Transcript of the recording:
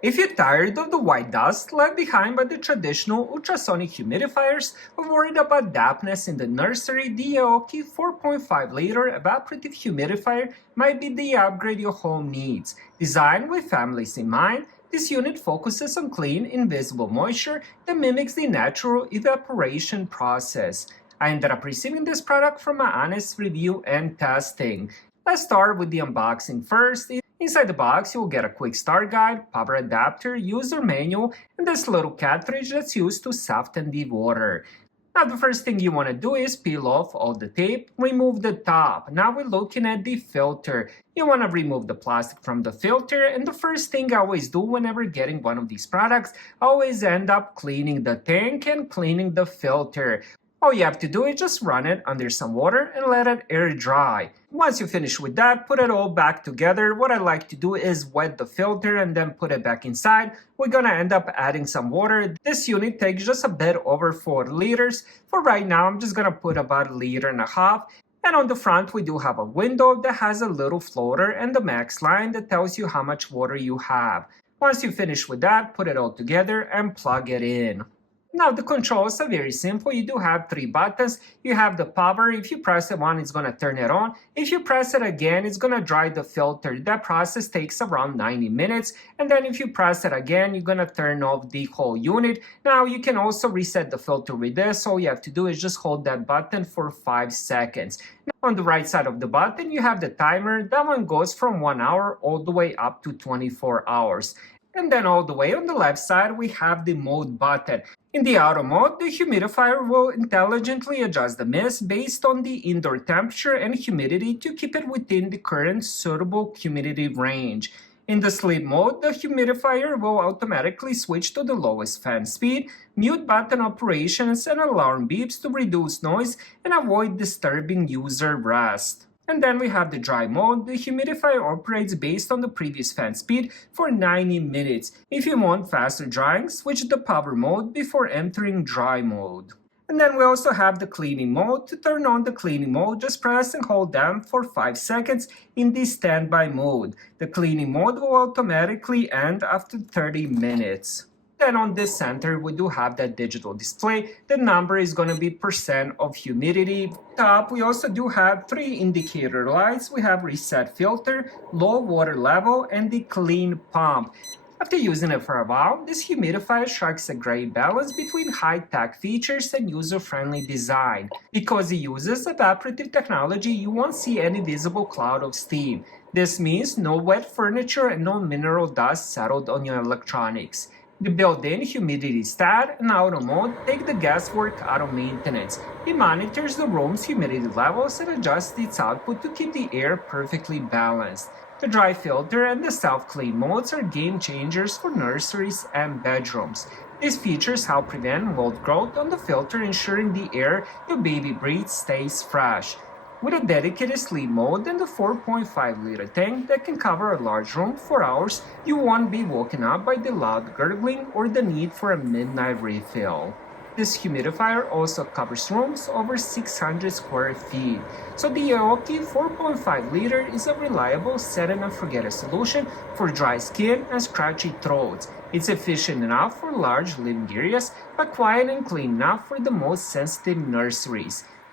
If you're tired of the white dust left behind by the traditional ultrasonic humidifiers or worried about dampness in the nursery, the Aeocky 4.5-liter evaporative humidifier might be the upgrade your home needs. Designed with families in mind, this unit focuses on clean, invisible moisture that mimics the natural evaporation process. I ended up receiving this product from my honest review and testing. Let's start with the unboxing first. Inside the box, you will get a quick start guide, power adapter, user manual, and this little cartridge that's used to soften the water. Now the first thing you want to do is peel off all the tape, remove the top. Now we're looking at the filter. You want to remove the plastic from the filter, and the first thing I always do whenever getting one of these products, I always end up cleaning the tank and cleaning the filter. All you have to do is just run it under some water and let it air dry. Once you finish with that, put it all back together. What I like to do is wet the filter and then put it back inside. We're gonna end up adding some water. This unit takes just a bit over 4 liters. For right now, I'm just gonna put about 1.5 liters. And on the front, we do have a window that has a little floater and the max line that tells you how much water you have. Once you finish with that, put it all together and plug it in. Now the controls are very simple. You do have 3 buttons. You have the power. If you press it once, it's going to turn it on. If you press it again, it's going to dry the filter. That process takes around 90 minutes. And then if you press it again, you're going to turn off the whole unit. Now you can also reset the filter with this. All you have to do is just hold that button for 5 seconds. Now, on the right side of the button, you have the timer. That one goes from 1 hour all the way up to 24 hours. And then all the way on the left side, we have the mode button. In the auto mode, the humidifier will intelligently adjust the mist based on the indoor temperature and humidity to keep it within the current suitable humidity range. In the sleep mode, the humidifier will automatically switch to the lowest fan speed, mute button operations, and alarm beeps to reduce noise and avoid disturbing user rest. And then we have the dry mode. The humidifier operates based on the previous fan speed for 90 minutes. If you want faster drying, switch to power mode before entering dry mode. And then we also have the cleaning mode. To turn on the cleaning mode, just press and hold down for 5 seconds in the standby mode. The cleaning mode will automatically end after 30 minutes. Then on this center, we do have that digital display. The number is going to be percent of humidity. Top, we also do have 3 indicator lights. We have reset filter, low water level, and the clean pump. After using it for a while, this humidifier strikes a great balance between high-tech features and user-friendly design. Because it uses evaporative technology, you won't see any visible cloud of steam. This means no wet furniture and no mineral dust settled on your electronics. The built-in humidity stat and auto mode take the guesswork out of maintenance. It monitors the room's humidity levels and adjusts its output to keep the air perfectly balanced. The dry filter and the self-clean modes are game changers for nurseries and bedrooms. These features help prevent mold growth on the filter, ensuring the air your baby breathes stays fresh. With a dedicated sleep mode and the 4.5-liter tank that can cover a large room for hours, you won't be woken up by the loud gurgling or the need for a midnight refill. This humidifier also covers rooms over 600 square feet, so the Aeocky 4.5-liter is a reliable set-and-forget-it solution for dry skin and scratchy throats. It's efficient enough for large living areas, but quiet and clean enough for the most sensitive nurseries.